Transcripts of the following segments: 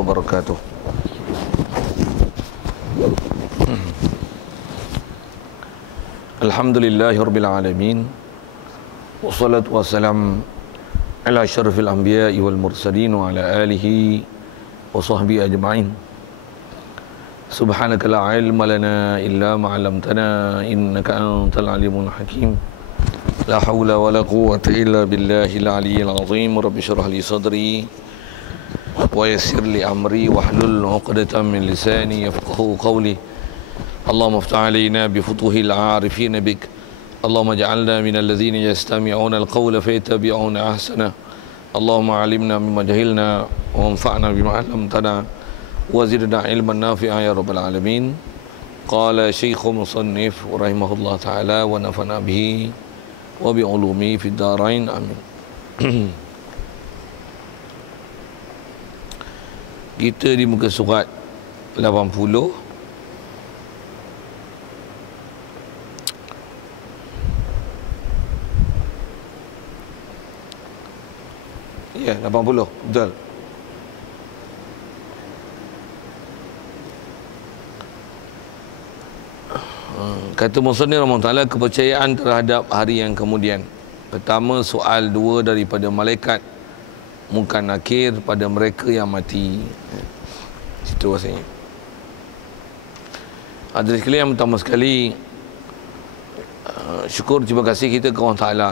wabarakatuh. Alhamdulillahirabbil alamin. Wassalatu wassalam ala asyrafil anbiya'i wal mursalin wa ala alihi wa sahbihi ajma'in. Subhanaka la ilma lana illa ma 'allamtana innaka antal alimul hakim. La haula wa la quwwata illa billahil aliyyil azim. Rabbi shrah li sadri wa yassir li amri wahlul 'uqdatam min lisani yafqahu qawli. Allahumma iftah 'alaina bi futuhil 'arifin bik. Allahumma ij'alna minal ladzina yastami'una al-qawla fayattabi'una ahsana. Allahumma 'allimna mimma jahilna wa anfa'na bima 'allamtana wa zidna 'ilman nafi'a ya rabbal alamin. Qala Syekhul Musannif rahimahullah ta'ala wa nafa'na bihi wa bi ulumi fid darain amin. Kita di muka surat 80. Ya, 80, betul. Kata Musannif rahimahullah, kepercayaan terhadap hari yang kemudian. Pertama, soal 2 daripada malaikat Munkar Nakir pada mereka yang mati. Situ rasanya. Hadirin sekalian, yang pertama sekali, syukur, terima kasih kita ke Allah Ta'ala.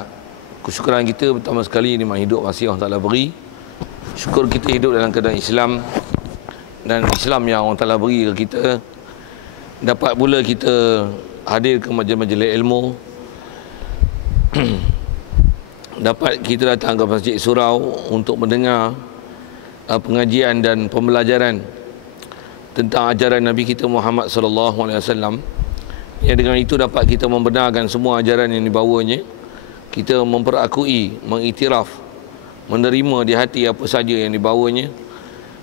Kesyukuran kita pertama sekali nikmat hidup masih Allah Ta'ala beri. Syukur kita hidup dalam keadaan Islam, dan Islam yang Allah Ta'ala beri ke kita. Dapat pula kita hadir ke majlis-majlis ilmu. Dapat kita datang ke Masjid Surau untuk mendengar pengajian dan pembelajaran tentang ajaran Nabi kita Muhammad sallallahu alaihi wasallam. Yang dengan itu dapat kita membenarkan semua ajaran yang dibawanya. Kita memperakui, mengiktiraf, menerima di hati apa saja yang dibawanya.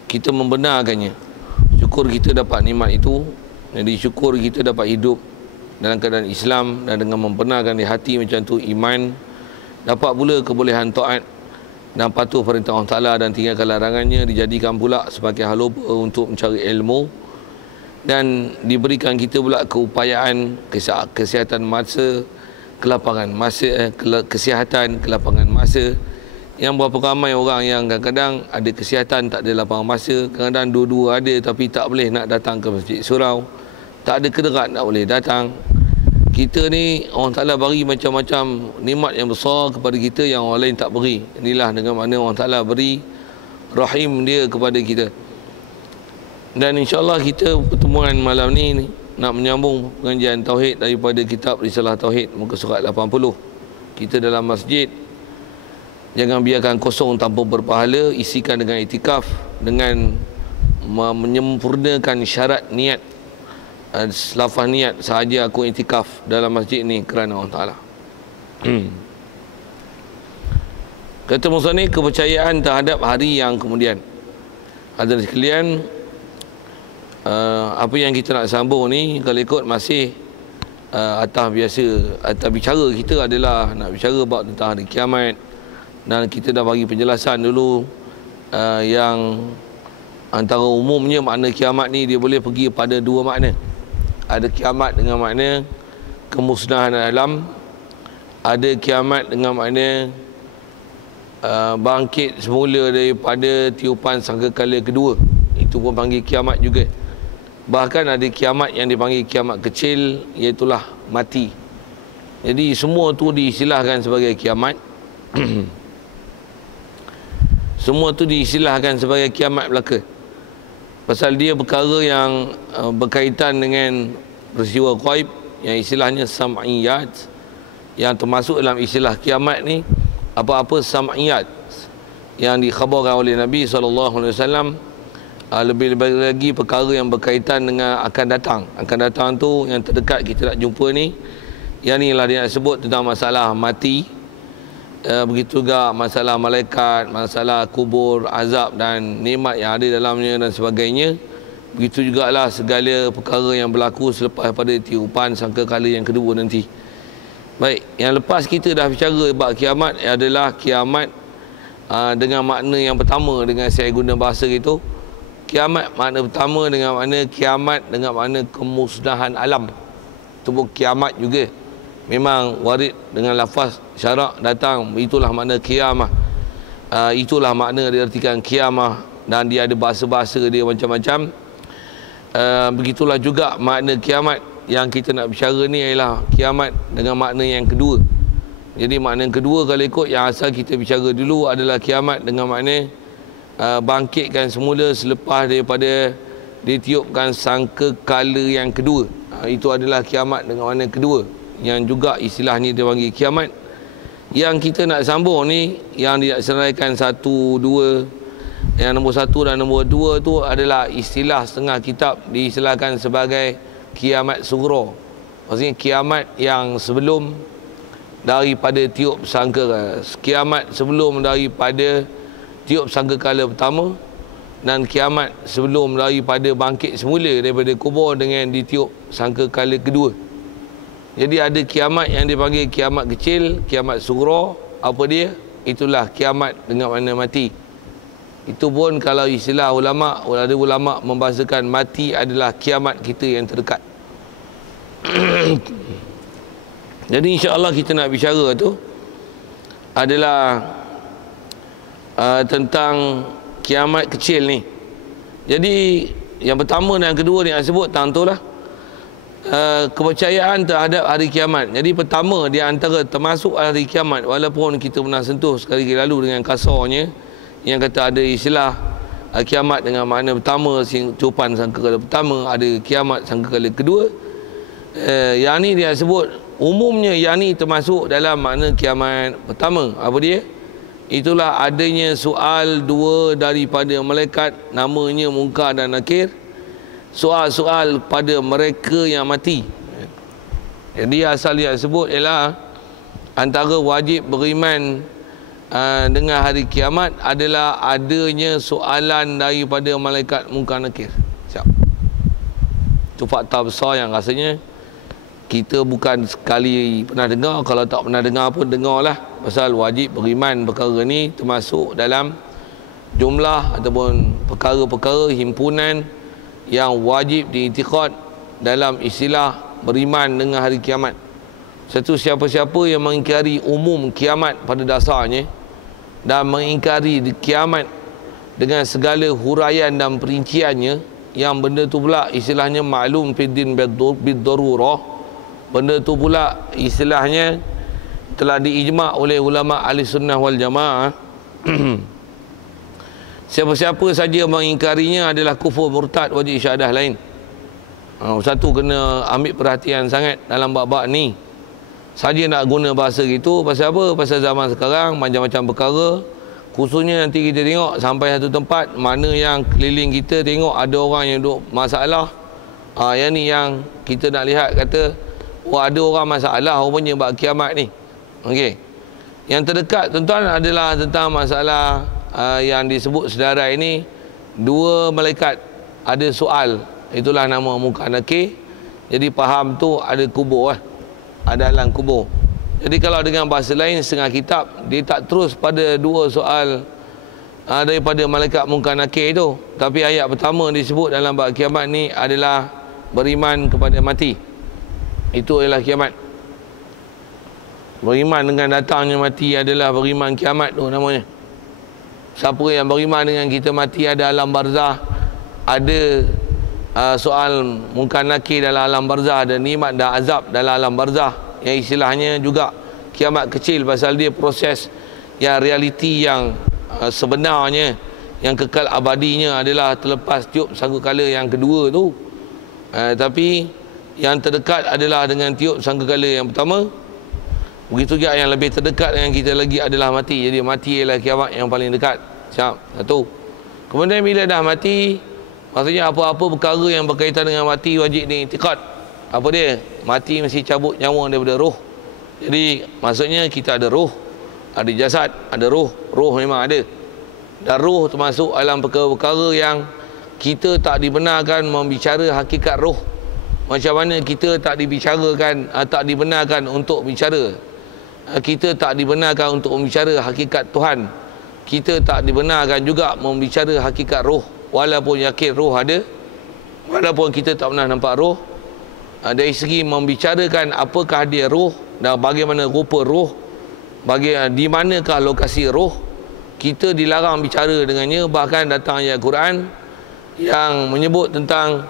Kita membenarkannya. Syukur kita dapat nikmat itu. Jadi syukur kita dapat hidup dalam keadaan Islam dan dengan membenarkan di hati macam tu iman. Dapat pula kebolehan taat dan patuh perintah Allah Ta'ala dan tinggalkan larangannya. Dijadikan pula sebagai halupa untuk mencari ilmu, dan diberikan kita pula keupayaan kesihatan masa, kelapangan masa, kesihatan, kelapangan masa. Yang berapa ramai orang yang kadang-kadang ada kesihatan, tak ada lapangan masa. Kadang-kadang dua-dua ada tapi tak boleh nak datang ke Masjid Surau. Tak ada kederat nak boleh datang. Kita ni Allah Ta'ala bagi macam-macam nikmat yang besar kepada kita yang orang lain tak beri. Inilah dengan mana Allah Ta'ala beri rahim dia kepada kita. Dan insyaAllah kita pertemuan malam ni nak menyambung pengajian Tauhid daripada kitab Risalah Tauhid muka surat 80. Kita dalam masjid, jangan biarkan kosong tanpa berpahala. Isikan dengan itikaf, dengan menyempurnakan syarat niat. Lafaz niat, sahaja aku itikaf dalam masjid ni kerana Allah Ta'ala. Kata Musannif, kepercayaan terhadap hari yang kemudian. Hadirin sekalian, apa yang kita nak sambung ni, kalau ikut masih atas biasa, atas bicara kita adalah nak bicara bab tentang hari kiamat. Dan kita dah bagi penjelasan dulu yang antara umumnya makna kiamat ni dia boleh pergi pada dua makna. Ada kiamat dengan makna kemusnahan alam, ada kiamat dengan makna bangkit semula daripada tiupan sangkakala kedua. Itu pun panggil kiamat juga. Bahkan ada kiamat yang dipanggil kiamat kecil, iaitulah mati. Jadi semua tu diistilahkan sebagai kiamat. Semua tu diistilahkan sebagai kiamat belaka. Pasal dia perkara yang berkaitan dengan peristiwa ghaib, yang istilahnya sam'iyat, yang termasuk dalam istilah kiamat ni apa-apa sam'iyat yang dikhabarkan oleh Nabi SAW. Lebih-lebih lagi perkara yang berkaitan dengan akan datang. Akan datang tu yang terdekat kita nak jumpa ni. Yang ni lah dia nak sebut tentang masalah mati. Begitu juga masalah malaikat, masalah kubur, azab dan nikmat yang ada dalamnya dan sebagainya. Begitu jugalah segala perkara yang berlaku selepas pada tiupan sangkakala yang kedua nanti. Baik, yang lepas kita dah bicara bab kiamat adalah kiamat dengan makna yang pertama dengan saya guna bahasa itu, Kiamat makna pertama dengan makna kiamat dengan makna kemusnahan alam. Itu pun kiamat juga. Memang warid dengan lafaz syarak datang, itulah makna kiamah. Itulah makna diartikan kiamah, dan dia ada bahasa-bahasa dia macam-macam. Begitulah juga makna kiamat yang kita nak bicara ni ialah kiamat dengan makna yang kedua. Jadi makna yang kedua kalau ikut yang asal kita bicara dulu adalah kiamat dengan makna bangkitkan semula selepas daripada ditiupkan sangka kala yang kedua. Itu adalah kiamat dengan makna kedua, yang juga istilah ni dia panggil kiamat. Yang kita nak sambung ni yang dilaksanakan 1, 2, yang nombor 1 dan nombor 2 tu adalah istilah setengah kitab diistilahkan sebagai kiamat sughra. Maksudnya kiamat yang sebelum daripada tiup sangka, kiamat sebelum daripada tiup sangkakala pertama, dan kiamat sebelum daripada bangkit semula daripada kubur dengan ditiup sangkakala kedua. Jadi ada kiamat yang dipanggil kiamat kecil, kiamat sughra. Apa dia? Itulah kiamat dengan makna mati. Itu pun kalau istilah ulama, ada ulama membahasakan mati adalah kiamat kita yang terdekat. Jadi insya-Allah kita nak bicara tu adalah tentang kiamat kecil ni. Jadi yang pertama dan yang kedua ni saya sebut tentulah kepercayaan terhadap hari kiamat. Jadi pertama di antara termasuk hari kiamat, walaupun kita pernah sentuh sekali lalu dengan kasarnya yang kata ada istilah kiamat dengan makna pertama, tiupan sangkakala pertama, ada kiamat sangkakala kedua. Yang ni dia sebut umumnya yang ni termasuk dalam makna kiamat pertama. Apa dia? Itulah adanya soal dua daripada malaikat, namanya Munkar dan Nakir. Soal-soal pada mereka yang mati. Jadi asal yang sebut ialah antara wajib beriman dengan hari kiamat adalah adanya soalan daripada malaikat Munkar Nakir. Siap. Itu fakta besar yang rasanya kita bukan sekali pernah dengar. Kalau tak pernah dengar pun dengarlah. Pasal wajib beriman perkara ni termasuk dalam jumlah ataupun perkara-perkara himpunan yang wajib diiktikad dalam istilah beriman dengan hari kiamat. Satu, siapa-siapa yang mengingkari umum kiamat pada dasarnya dan mengingkari kiamat dengan segala huraian dan perinciannya, yang benda tu pula istilahnya maklum fiddin bid-darurah, benda tu pula istilahnya telah diijma' oleh ulama ahli sunnah wal jamaah. Siapa-siapa saja mengingkarinya adalah kufur murtad wajib syahadah lain. Satu kena ambil perhatian sangat dalam bab-bab ni. Saja nak guna bahasa gitu pasal apa? Pasal zaman sekarang macam-macam perkara. Khususnya nanti kita tengok sampai satu tempat mana yang keliling kita tengok ada orang yang duk masalah. Yang ni yang kita nak lihat, kata ada orang masalah rupanya bab kiamat ni. Okey. Yang terdekat tuan-tuan adalah tentang masalah yang disebut sedara ini, dua malaikat ada soal. Itulah nama Munkar Nakir. Jadi faham tu ada kubur ada alam kubur. Jadi kalau dengan bahasa lain setengah kitab dia tak terus pada dua soal daripada malaikat Munkar Nakir itu, tapi ayat pertama disebut dalam bab kiamat ni adalah beriman kepada mati. Itu ialah kiamat. Beriman dengan datangnya mati adalah beriman kiamat tu namanya. Siapa yang beriman dengan kita mati ada alam barzah, ada soal Munkar Nakir dalam alam barzah, ada nikmat dan azab dalam alam barzah, yang istilahnya juga kiamat kecil pasal dia proses yang realiti yang sebenarnya yang kekal abadinya adalah terlepas tiup sangkakala yang kedua tu. Tapi yang terdekat adalah dengan tiup sangkakala yang pertama. Begitu juga yang lebih terdekat dengan kita lagi adalah mati. Jadi mati ialah kiamat yang paling dekat. Siap? Satu. Kemudian bila dah mati, maksudnya apa-apa perkara yang berkaitan dengan mati wajib diiktikad. Apa dia? Mati mesti cabut nyawa daripada roh. Jadi maksudnya kita ada roh, ada jasad, ada roh. Roh memang ada. Dan roh termasuk dalam perkara-perkara yang kita tak dibenarkan membicara hakikat roh. Macam mana kita tak dibicarakan, tak dibenarkan untuk bicara. Kita tak dibenarkan untuk membicara hakikat Tuhan. Kita tak dibenarkan juga membicara hakikat roh. walaupun yakin roh ada, walaupun kita tak pernah nampak roh. Dari segi membicarakan apakah dia roh dan bagaimana rupa roh, di manakah lokasi roh, kita dilarang bicara dengannya. Bahkan datang ayat Quran yang menyebut tentang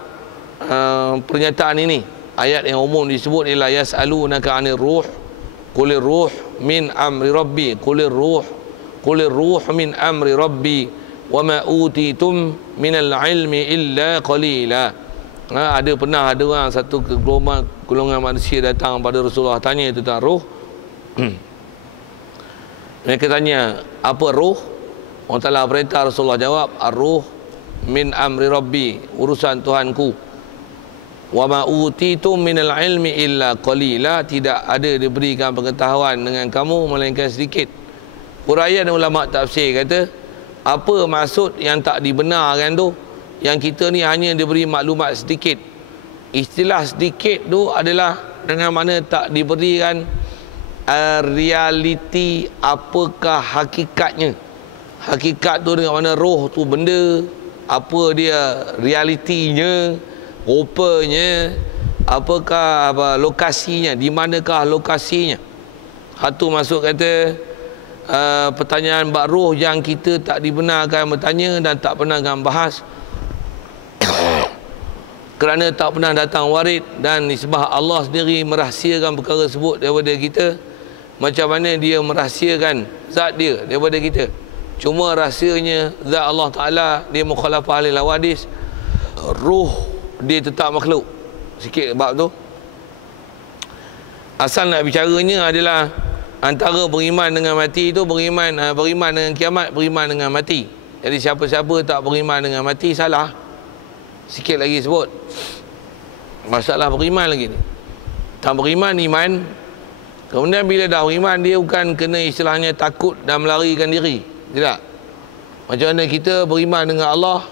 pernyataan ini. Ayat yang umum disebut ialah yas'alunaka 'anil ruh qulir ruh min amri rabbi qulir ruh min amri rabbi wa ma utitum minal ilmi illa qalila. Ada orang satu golongan manusia datang pada Rasulullah tanya tentang roh. Mereka tanya, apa roh? Allah Ta'ala perintah, Rasulullah jawab, ar-ruh min amri rabbi, urusan Tuhanku. Wa ma utitum minal ilmi illa qalila, tidak ada diberikan pengetahuan dengan kamu melainkan sedikit. Huraian ulama tafsir kata, apa maksud yang tak dibenarkan tu? Yang kita ni hanya diberi maklumat sedikit. Istilah sedikit tu adalah dengan mana tak diberikan realiti, apakah hakikatnya. Hakikat tu dengan mana roh tu benda, apa dia realitinya, rupanya, apakah lokasinya, di manakah lokasinya. Satu masuk kata pertanyaan bab roh yang kita tak dibenarkan bertanya dan tak pernah bahas kerana tak pernah datang warid, dan nisbah Allah sendiri merahsiakan perkara tersebut daripada kita. Macam mana dia merahsiakan zat dia daripada kita? Cuma rahsianya zat Allah Ta'ala, dia mukhalafah lil hawadis. Ruh dia tetap makhluk. Sikit bab tu. Asal nak bicaranya adalah antara beriman dengan mati itu beriman dengan kiamat, beriman dengan mati. Jadi siapa-siapa tak beriman dengan mati salah. Sikit lagi sebut masalah beriman lagi ni. Tak beriman iman. Kemudian bila dah beriman, dia bukan kena istilahnya takut dan melarikan diri. Tidak. Macam mana kita beriman dengan Allah.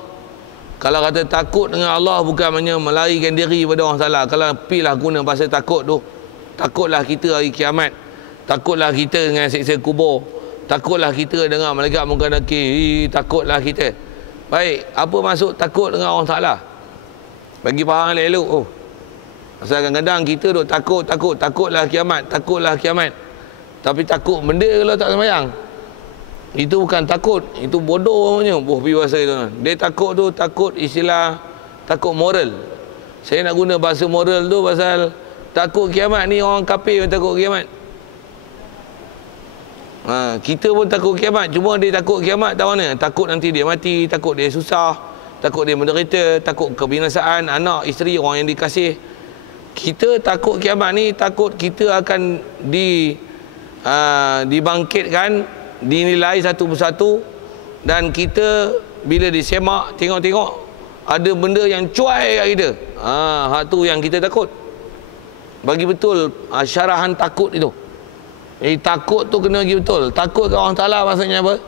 Kalau kata takut dengan Allah bukan hanya melarikan diri pada orang salah. Kalau pilah guna bahasa takut tu, takutlah kita hari kiamat, takutlah kita dengan siksa kubur, takutlah kita dengar malaikat mungkar nakir, takutlah kita. Baik, apa maksud takut dengan orang salah? Bagi faham elok. Oh, pasal kadang-kadang kita duk takutlah kiamat, tapi takut benda kalau tak sembahyang. Itu bukan takut, itu bodoh namanya. Pergi bahasa itu. Dia takut tu takut istilah takut moral. Saya nak guna bahasa moral tu pasal takut kiamat ni orang kafir yang takut kiamat. Kita pun takut kiamat, cuma dia takut kiamat tahu mana? Takut nanti dia mati, takut dia susah, takut dia menderita, takut kebinasaan anak, isteri, orang yang dikasih. Kita takut kiamat ni takut kita akan dibangkitkan, dinilai satu persatu, dan kita bila disemak tengok ada benda yang cuai kat kita. Hak tu yang kita takut. Bagi betul syarahan takut itu. Takut tu kena bagi betul. Takut ke orang Ta'ala maksudnya apa?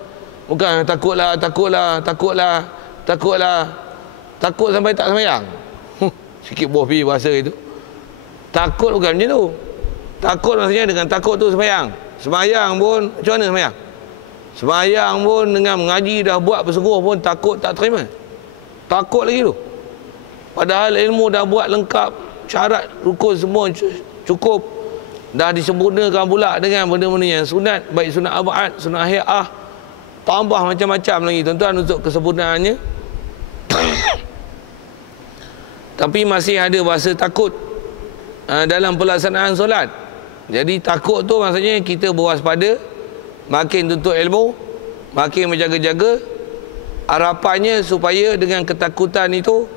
Bukan takut sampai tak sembahyang. Sikit buah pi bahasa itu. Takut bukan macam tu. Takut maksudnya dengan takut tu sembahyang. Sembahyang pun macam mana sembahyang? Sembahyang pun dengan mengaji dah buat bersungguh pun takut tak terima. Takut lagi tu. Padahal ilmu dah buat lengkap, syarat rukun semua cukup. Dah disempurnakan pula dengan benda-benda yang sunat, baik sunat abad, sunat hai'ah, tambah macam-macam lagi tuan-tuan untuk kesempurnaannya. Tapi masih ada bahasa takut dalam pelaksanaan solat. Jadi takut tu maksudnya kita berwaspada, makin tuntut ilmu, makin berjaga-jaga. Harapannya supaya dengan ketakutan itu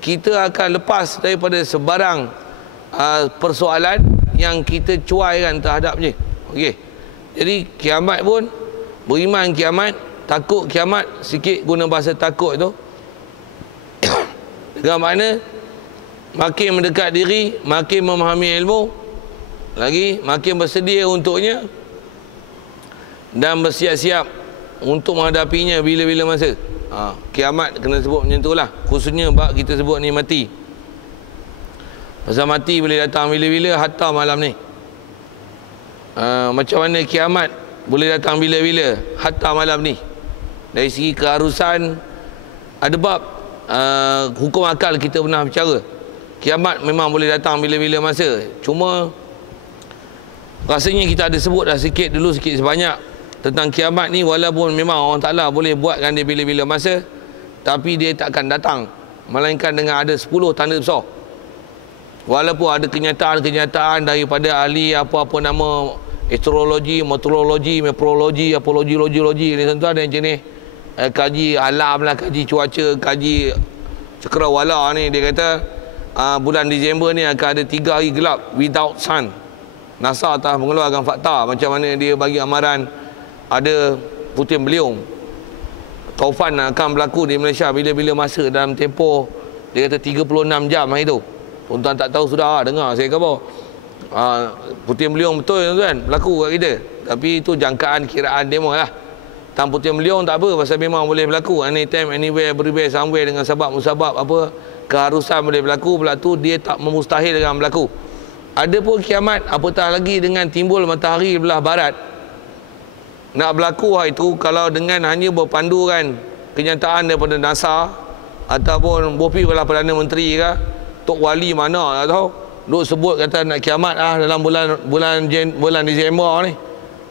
kita akan lepas daripada sebarang persoalan yang kita cuaikan terhadapnya. Okey. Jadi kiamat pun beriman kiamat, takut kiamat, sikit guna bahasa takut tu. Dengan makna makin mendekat diri, makin memahami ilmu, lagi makin bersedia untuknya dan bersiap-siap untuk menghadapinya bila-bila masa. Kiamat kena sebut macam itulah. Khususnya bab kita sebut ni mati. Pasal mati boleh datang bila-bila, hatta malam ni. Macam mana kiamat boleh datang bila-bila, hatta malam ni. Dari segi keharusan ada bab hukum akal kita pernah bicara. Kiamat memang boleh datang bila-bila masa. Cuma rasanya kita ada sebut dah sikit dulu, sikit sebanyak tentang kiamat ni, walaupun memang Allah Ta'ala boleh buatkan dia bila-bila masa, tapi dia tak akan datang melainkan dengan ada 10 tanda besar. Walaupun ada kenyataan-kenyataan daripada ahli apa-apa nama astrologi, meteorologi, meteorologi, apologi, ni tentu ada yang jenis kaji alam lah, kaji cuaca, kaji cakrawala ni. Dia kata bulan Disember ni akan ada 3 hari gelap without sun. NASA telah mengeluarkan fakta macam mana dia bagi amaran ada puting beliung, taufan akan berlaku di Malaysia bila-bila masa dalam tempoh dia kata 36 jam hari tu. Tuan-tuan tak tahu sudah dengar saya khabar. Puting beliung betul tuan berlaku kat kita. Tapi itu jangkaan kiraan demo lah. Tang puting beliung tak apa, pasal memang boleh berlaku anytime, anywhere, everywhere, somewhere, dengan sebab musabab apa keharusan boleh berlaku. Pula tu dia tak memustahilkan berlaku. Ada pun kiamat, apatah lagi dengan timbul matahari belah barat. Nak berlaku hari itu kalau dengan hanya berpandukan kenyataan daripada NASA ataupun bopi kepala Perdana Menteri ke, Tok Wali mana tak tahu, duk sebut kata nak kiamat dalam bulan Disember ni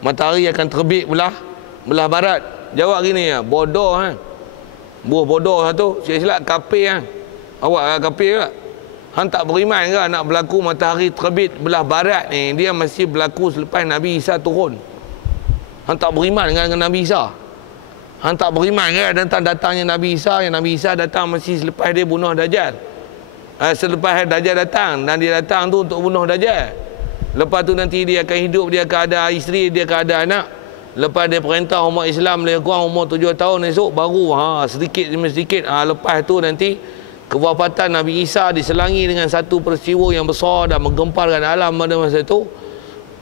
matahari akan terbit belah barat. Jawab gini bodoh buah bodoh satu. Silap kafir awak kafir tak? Hang tak beriman ke nak berlaku matahari terbit belah barat ni dia mesti berlaku selepas Nabi Isa turun? Hang tak beriman dengan Nabi Isa? Hang tak beriman ke tentang datangnya Nabi Isa? Yang Nabi Isa datang mesti selepas dia bunuh Dajjal. Selepas Dajjal datang, dan dia datang tu untuk bunuh Dajjal. Lepas tu nanti dia akan hidup, dia akan ada isteri, dia akan ada anak. Lepas dia perintah umat Islam lebih kurang umur 7 tahun esok baru sedikit demi sedikit lepas tu nanti kewafatan Nabi Isa diselangi dengan satu peristiwa yang besar dan menggemparkan alam pada masa itu.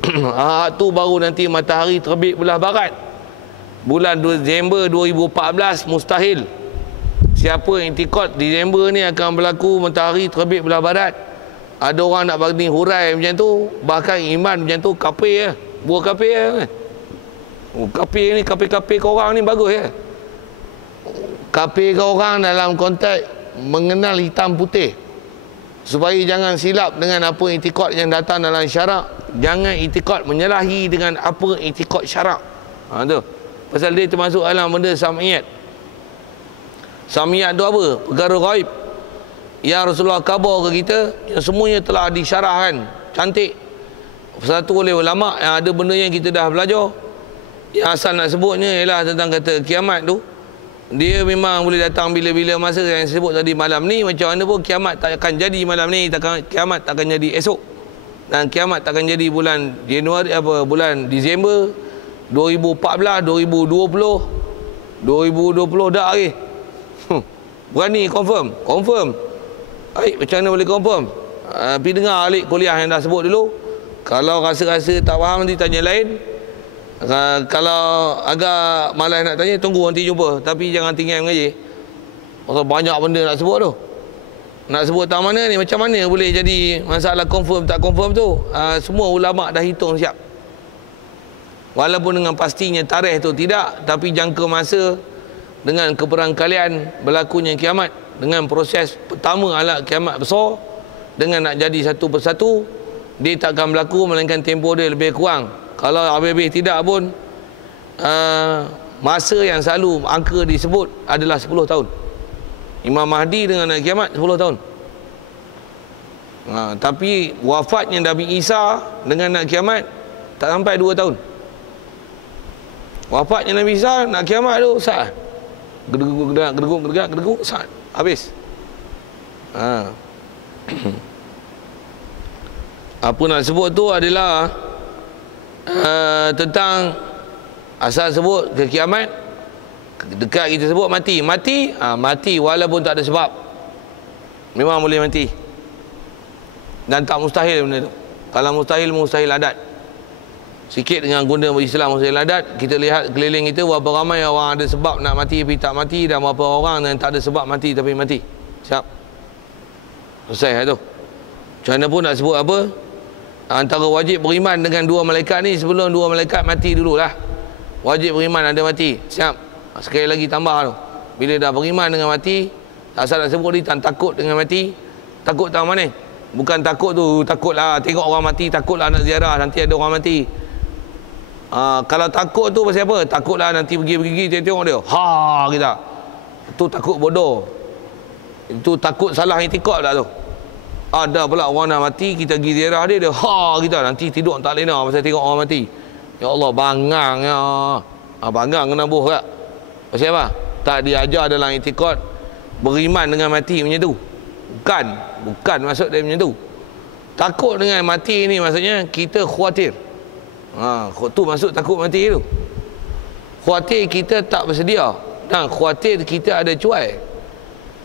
Tu baru nanti matahari terbit belah barat. Bulan Disember 2014 mustahil. Siapa yang iktikad Disember ni akan berlaku matahari terbit belah barat, ada orang nak bagi hurai macam tu, bahkan iman macam tu kafir buah kafir kafir ni, kafir korang ni bagus kafir korang dalam konteks mengenal hitam putih, supaya jangan silap dengan apa iktikad yang datang dalam syarak. Jangan iktikad menyalahi dengan apa iktikad syarak. Tu pasal dia termasuk dalam benda sam'iyat. Sam'iyat tu apa? Perkara ghaib yang Rasulullah khabar ke kita, yang semuanya telah disyarahkan cantik satu oleh ulama. Yang ada benda yang kita dah belajar, yang asal nak sebutnya ialah tentang kata kiamat tu dia memang boleh datang bila-bila masa. Yang sebut tadi malam ni, macam mana pun kiamat tak akan jadi malam ni, kiamat tak akan jadi esok, dan kiamat tak akan jadi bulan Januari bulan Disember 2014, 2020 dah lagi. Berani confirm. Macam mana boleh confirm? Pergi dengar alik kuliah yang dah sebut dulu. Kalau rasa-rasa tak faham nanti tanya lain. Kalau agak malas nak tanya, tunggu nanti jumpa. Tapi jangan tinggal mengaji. Pasal banyak benda nak sebut tu. Nak sebut tak mana ni, macam mana boleh jadi masalah confirm tak confirm tu. Semua ulama dah hitung siap. Walaupun dengan pastinya tarikh tu tidak, tapi jangka masa dengan keberangkalian berlakunya kiamat, dengan proses pertama alat kiamat besar, dengan nak jadi satu persatu, dia tak akan berlaku melainkan tempoh dia lebih kurang. Kalau habis-habis tidak pun masa yang selalu angka disebut adalah 10 tahun. Imam Mahdi dengan nak kiamat 10 tahun. Tapi wafatnya Nabi Isa dengan nak kiamat tak sampai 2 tahun. Wafatnya Nabi Isa nak kiamat tu saat gedeguk saat habis. Apa nak sebut tu adalah tentang asal sebut ke kiamat. Dekat kita sebut mati mati walaupun tak ada sebab, memang boleh mati, dan tak mustahil benda tu. Kalau mustahil adat. Sikit dengan guna Islam mustahil adat, kita lihat keliling kita berapa ramai orang ada sebab nak mati tapi tak mati, dan berapa orang yang tak ada sebab mati tapi mati. Siap, selesai tu. Macam mana pun nak sebut apa, antara wajib beriman dengan dua malaikat ni, sebelum dua malaikat mati dululah. Wajib beriman ada mati. Siap. Sekali lagi tambah tu. Bila dah beriman dengan mati, asal nak sebut ni takut dengan mati. Takut tahu mana? Bukan takut tu, takutlah tengok orang mati, takutlah nak ziarah nanti ada orang mati. Kalau takut tu pasal apa? Takutlah nanti pergi tengok dia. Kita. Tu takut bodoh. Itu takut salah itikad dah tu. Ada pula orang nak mati, kita pergi ziarah dia, kita nanti tidur tak lena pasal tengok orang mati. Ya Allah, bangang ya. Bangang kena buh tak? Pasal apa? Tak diajar dalam itikad beriman dengan mati macam tu. Bukan maksud dia macam tu. Takut dengan mati ni maksudnya kita khawatir. Tu maksud takut mati tu. Khawatir kita tak bersedia, dan khawatir kita ada cuai.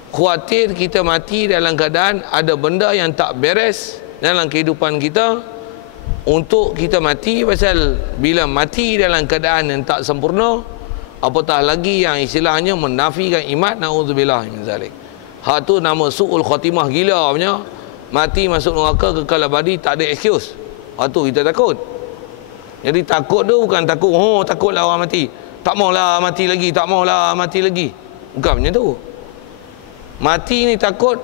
Khawatir kita mati dalam keadaan ada benda yang tak beres dalam kehidupan kita, untuk kita mati. Pasal bila mati dalam keadaan yang tak sempurna, apatah lagi yang istilahnya menafikan iman, na'udzubillah min zalik. Tu nama su'ul khatimah, gila punya. Mati masuk neraka kekal abadi, tak ada excuse. Tu kita takut. Jadi takut tu bukan takut, takutlah orang mati, tak maulah mati lagi, tak maulah mati lagi. Bukan macam tu. Mati ni takut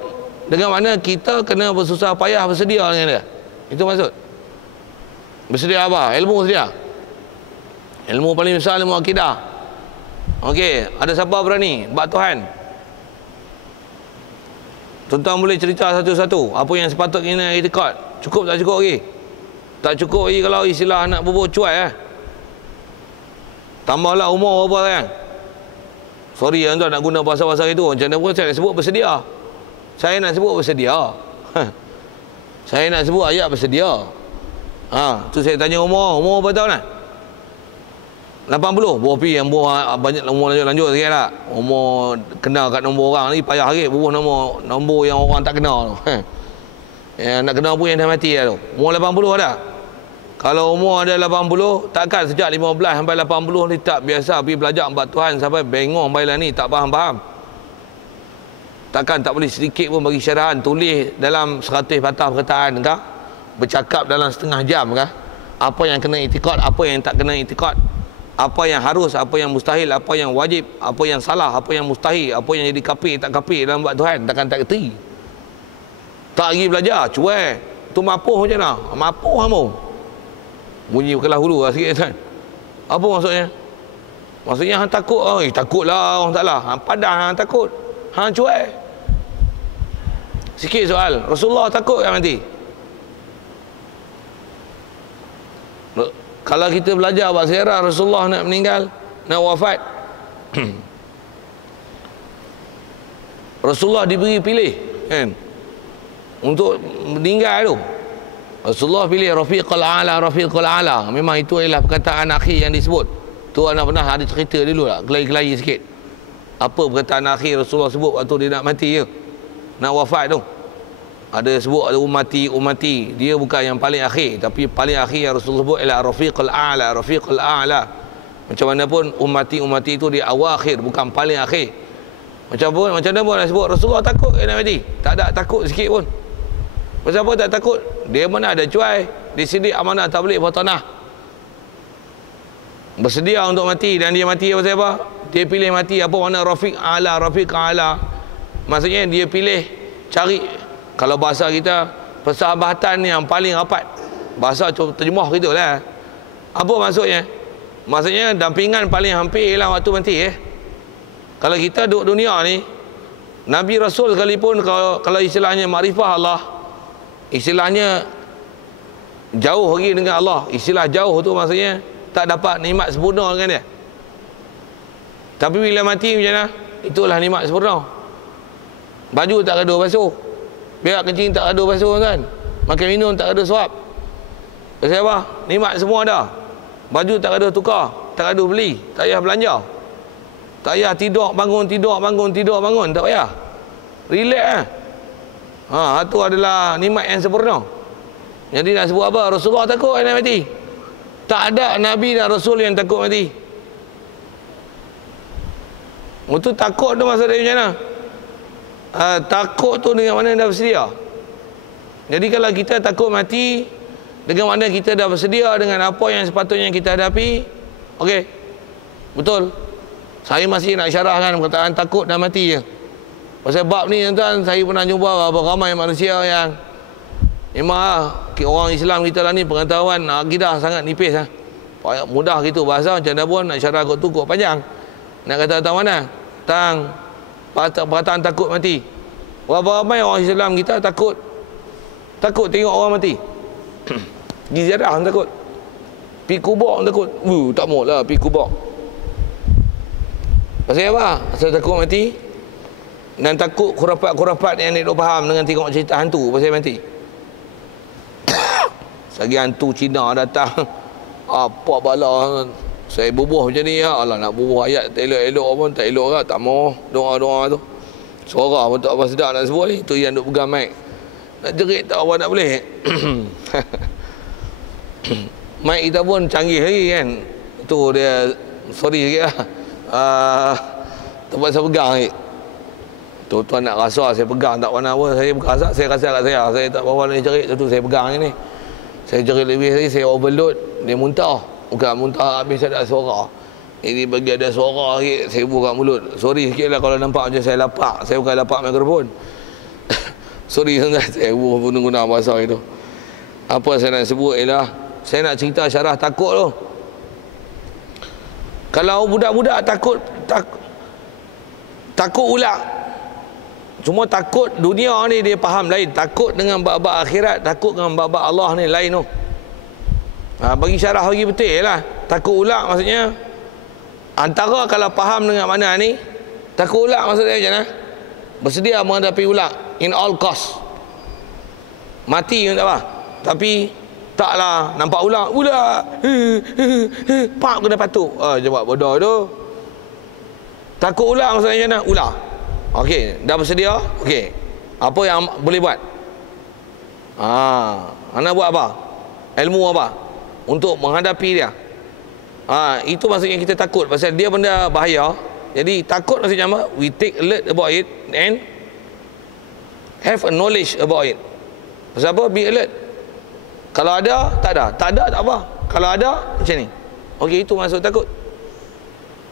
dengan mana kita kena bersusah payah bersedia dengan dia. Itu maksud. Bersedia apa? Ilmu sedia. Ilmu paling besar ilmu akidah. Okey, ada siapa berani bab Tuhan? Tuan-tuan boleh cerita satu-satu apa yang sepatutnya itikad. Cukup tak cukup lagi? Tak cukup lagi kalau istilah nak berbual cuai Tambahlah umur apa kan? Sorry tuan nak guna bahasa-bahasa itu. Macam mana pun saya nak sebut bersedia. Saya nak sebut bersedia. Saya nak sebut ayat bersedia. Tu saya tanya umur berapa tahun lah? 80. Bopi yang banyak umur lanjut sikit lah. Umur kenal kat nombor orang ni payah sikit. Bubuh nombor yang orang tak kenal tu. Yang nak kenal pun yang dah mati lah tu. Umur 80 ada. Kalau umur ada 80, takkan sejak 15 sampai 80 ni tak biasa pergi belajar bab Tuhan sampai bengong bailah ni tak faham-faham. Takkan tak boleh sedikit pun bagi syarahan, tulis dalam 100 patah perkataan kah? Bercakap dalam setengah jam kah? Apa yang kena itikad, apa yang tak kena itikad, apa yang harus, apa yang mustahil, apa yang wajib, apa yang salah, apa yang mustahil, apa yang jadi kafir tak kafir dalam bab Tuhan, takkan tak kerti. Tak lagi belajar, cuai. Tu mapuh macam mana? Mapuh kamu. Bunyi kelas hulu lah sikit kan. Apa maksudnya? Maksudnya hang takut. Takutlah orang taklah. Hang padah hang takut. Hang cuai. Sikit soal. Rasulullah takut yang mati? Kalau kita belajar bab sejarah Rasulullah nak meninggal, nak wafat, Rasulullah diberi pilih kan, untuk meninggal tu. Rasulullah pilih Rafiqul A'la. Memang itu adalah perkataan akhir yang disebut. Tu anak pernah ada cerita dulu lah, gelai-gelai sikit. Apa perkataan akhir Rasulullah sebut waktu dia nak mati nak wafat tu. Ada sebut ada ummati. Dia bukan yang paling akhir, tapi paling akhir yang Rasulullah sebut ialah Rafiqul A'la. Macam mana pun ummati itu di awakhir, bukan paling akhir. Macam mana pun nak sebut Rasulullah takut nak mati. Tak ada takut sikit pun. Pasal apa tak takut? Dia mana ada cuai. Di sini amanah tabligh batanah. Bersedia untuk mati, dan dia mati pasal apa? Dia pilih mati. Apa makna Rafiq A'la? Maksudnya dia pilih cari, kalau bahasa kita, persahabatan yang paling rapat. Bahasa terjemah gitu lah. Apa maksudnya? Maksudnya dampingan paling hampir lah waktu mati Kalau kita duduk dunia ni, Nabi Rasul sekalipun kalau istilahnya makrifah Allah, istilahnya jauh lagi dengan Allah. Istilah jauh tu maksudnya tak dapat nikmat sempurna dengan dia. Tapi bila mati macam mana? Itulah nikmat sempurna. Baju tak gaduh basuh, berak kencing tak gaduh basuh kan, makan minum tak gaduh suap. Pasal apa? Nikmat semua ada. Baju tak gaduh tukar, tak gaduh beli, tak payah belanja, tak payah tidur bangun, tak payah. Relax tu adalah nikmat yang sempurna. Jadi nak sebut apa? Rasulullah takut nak mati? Tak ada Nabi dan Rasul yang takut mati. Itu takut tu maksud dia macam mana? Takut tu dengan mana dah bersedia. Jadi kalau kita takut mati, dengan mana kita dah bersedia dengan apa yang sepatutnya kita hadapi. Okey, betul. Saya masih nak syarahkan perkataan takut dan mati je. Pasal bab ni tuan, saya pernah jumpa ramai manusia yang memang orang Islam kita lah ni pengetahuan akidah sangat nipis lah. Mudah gitu bahasa macam mana pun nak syarah kot tu kot panjang. Nak kata tentang mana? Tentang perkataan takut mati. Berapa ramai orang Islam kita takut tengok orang mati. Pergi ziarah takut. Pergi kubur takut. Tak mau lah pergi kubur. Pasal apa? Pasal takut mati. Dan takut khurafat yang dia faham dengan tengok cerita hantu pasal mati. Sagi hantu Cina datang, apa bala saya bubuh macam ni ya. Allah nak bubuh ayat tak elok-elok pun tak elok lah, tak mau doa-doa tu. Suara pun tak apa sedap nak sebut ni. Tu yang duk pegang mic. Nak jerit tak apa tak boleh. Mic kita pun canggih lagi kan. Tu dia sorry sikit lah. Tempat saya pegang ni. Tuan nak rasa saya pegang tak mana pun. Saya rasa kat saya tak bawa nak jerit. Tu saya pegang ni. Saya jerit lebih lagi, saya overload. Dia muntah. Bukan muntah habis ada suara. Ini bagi ada suara lagi, saya buka mulut. Sorry sikit lah kalau nampak macam saya lapak. Saya bukan lapak mikrofon. Sorry sangat saya guna bahasa itu. Apa saya nak sebut ialah saya nak cerita syarah takut tu. Kalau budak-budak takut ular. Cuma takut dunia ni dia faham lain. Takut dengan bab-bab akhirat, takut dengan bab-bab Allah ni lain tu. Bagi syarah lagi betul lah. Takut ular maksudnya antara kalau faham dengan mana ni, takut ular maksudnya macam mana? Bersedia menghadapi ular in all cost. Mati pun tak apa. Tapi taklah nampak ular pak kena patuk. Jawab bodoh tu. Takut ular maksudnya macam mana? Ular. Okey, dah bersedia? Okey. Apa yang boleh buat? Anda buat apa? Ilmu apa? Untuk menghadapi dia. Itu maksudnya kita takut pasal dia benda bahaya. Jadi takut maksudnya apa? We take alert about it and have a knowledge about it. Pasal apa? Be alert. Kalau ada, tak ada. Tak ada, tak apa. Kalau ada, macam ni. Okey, itu maksud takut.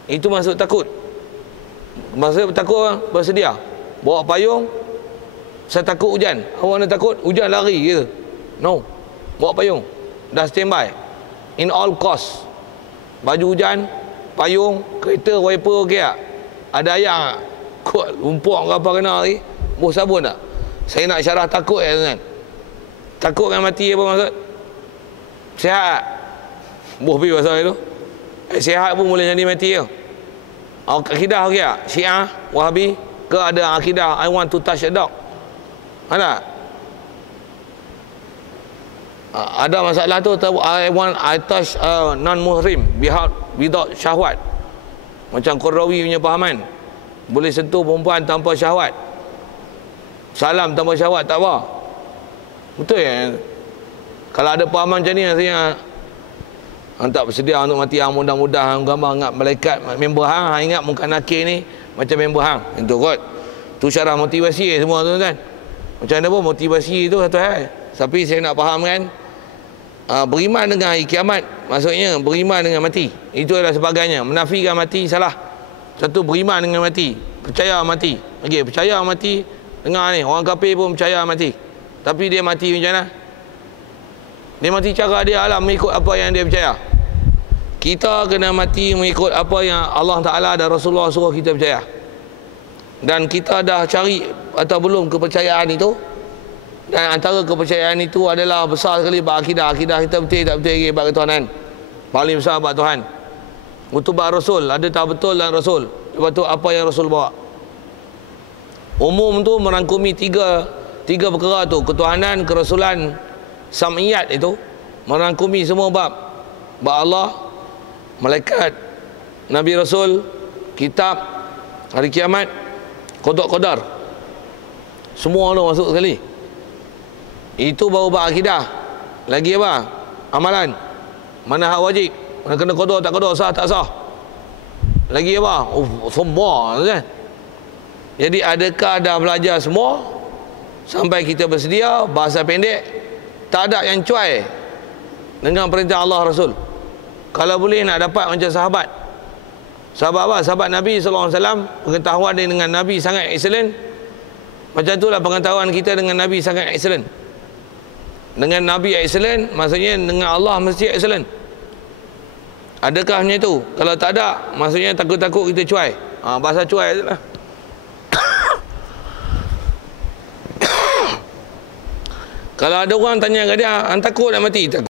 Itu maksud takut. Maksud takut bersedia. Bawa payung. Saya takut hujan. Awak nak takut hujan lari gitu. No. Bawa payung. Dah standby. In all cost. Baju hujan, payung, kereta, wiper okey tak? Ada ayam tak? Kuat lumpur ke apa kena lagi? Buh sabun tak? Saya nak syarah takut tuan. Takut dengan mati apa maksud? Sihat tak? Buh pergi pasal itu. Sihat pun boleh jadi mati ke? Akidah okey tak? Syiah, Wahabi ke ada akidah I want to touch a dog? Ada? Ada masalah tu, I touch non-muhrim without syahwat. Macam Qurrawi punya pahaman. Boleh sentuh perempuan tanpa syahwat. Salam tanpa syahwat tak apa. Betul ya? Kalau ada pahaman macam ni rasanya tak bersedia untuk mati. Mudah-mudahan gambar ingat malaikat member hang ingat muka nakir ni macam member hang. Itu kot. Tu syarah motivasi semua tu kan. Macam mana pun motivasi tu satu hal. Tapi saya nak faham kan, beriman dengan hari kiamat maksudnya beriman dengan mati. Itu adalah sebagainya. Menafikan mati salah. Satu beriman dengan mati, percaya mati. Okey, percaya mati. Dengar ni, orang kafir pun percaya mati. Tapi dia mati macam mana? Dia mati cara dia lah mengikut apa yang dia percaya. Kita kena mati mengikut apa yang Allah Ta'ala dan Rasulullah suruh kita percaya. Dan kita dah cari atau belum kepercayaan itu. Dan antara kepercayaan itu adalah besar sekali bab akidah. Akidah kita betul tak betul lagi bab ketuhanan. Paling besar bab Tuhan. Utubah Rasul, ada tak betul dan Rasul. Lepas tu apa yang Rasul bawa. Umum tu merangkumi tiga perkara tu. Ketuhanan, kerasulan, sam'iyat itu merangkumi semua bab. Bab Allah, malaikat, Nabi Rasul, kitab, hari kiamat, qada' qadar. Semua tu masuk sekali. Itu baru bab akidah. Lagi apa? Amalan. Mana hak wajib, mana kena qada tak qada, sah tak sah. Lagi apa? Semua kan. Jadi adakah dah belajar semua sampai kita bersedia? Bahasa pendek, tak ada yang cuai dengan perintah Allah Rasul. Kalau boleh nak dapat macam sahabat, Sahabat apa? Sahabat Nabi SAW, pengetahuan dia dengan Nabi sangat excellent. Macam itulah pengetahuan kita dengan Nabi sangat excellent. Dengan Nabi excellent, maksudnya dengan Allah mesti excellent. Adakah macam itu? Kalau tak ada, maksudnya takut-takut kita cuai. Bahasa cuai je lah. Kalau ada orang tanya kat dia, "Hang takut nak mati?" Tak